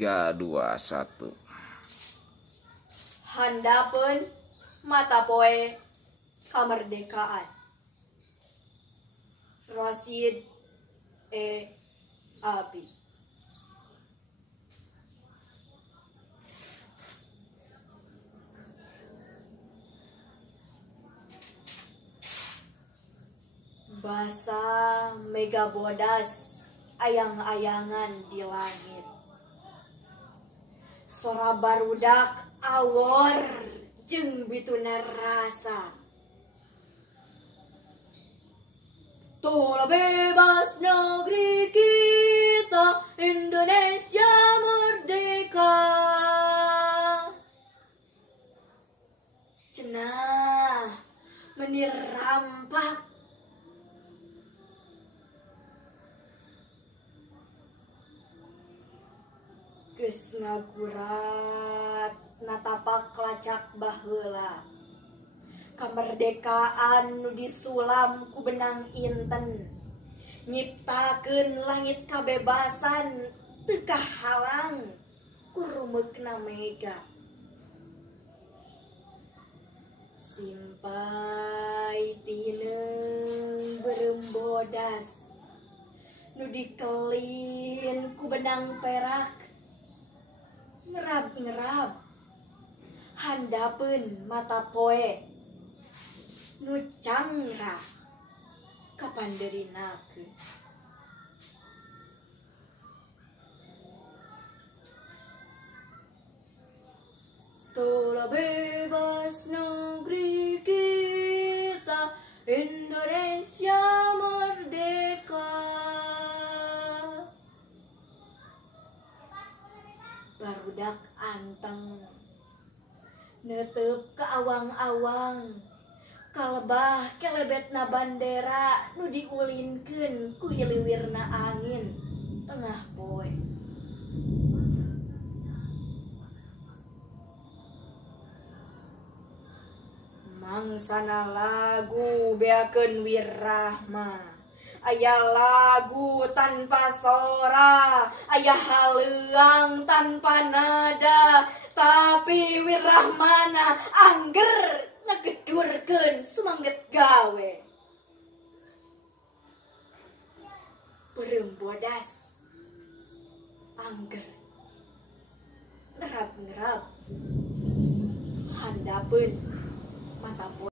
3, 2, 1. Handapeun mata poe kamerdekaan. Rasid Abi. Basa mega bodas ayang-ayangan di langit. Sora barudak awor jeung bituna rasa. Telah bebas negeri kita, Indonesia merdeka. Cenah menirampak geus ngagurat natapak lacak baheula. Kamerdekaan nu disulam ku benang inten, nyiptakeun langit kabebasan teu kahalang ku rumeukna mega. Simpai tineung beureum bodas nu dikelin ku benang perak, ngerab-ngerab handapeun mata poe nu cangra kapanderinakeun. Telah bebas negeri kita, Indonesia merdeka. Barudak anteng neuteup ka awang-awang, kalebah kelebetna bandera nu diulinkeun ku hiliwirna angin tengah poe. Mangsana lagu beakeun wirahma, aya lagu tanpa sora, aya haleuang tanpa nada, tapi wirahmana angger ngegedurkeun sumangget gawe. Beureum bodas angger ngerab-ngerab handapeun mata poe.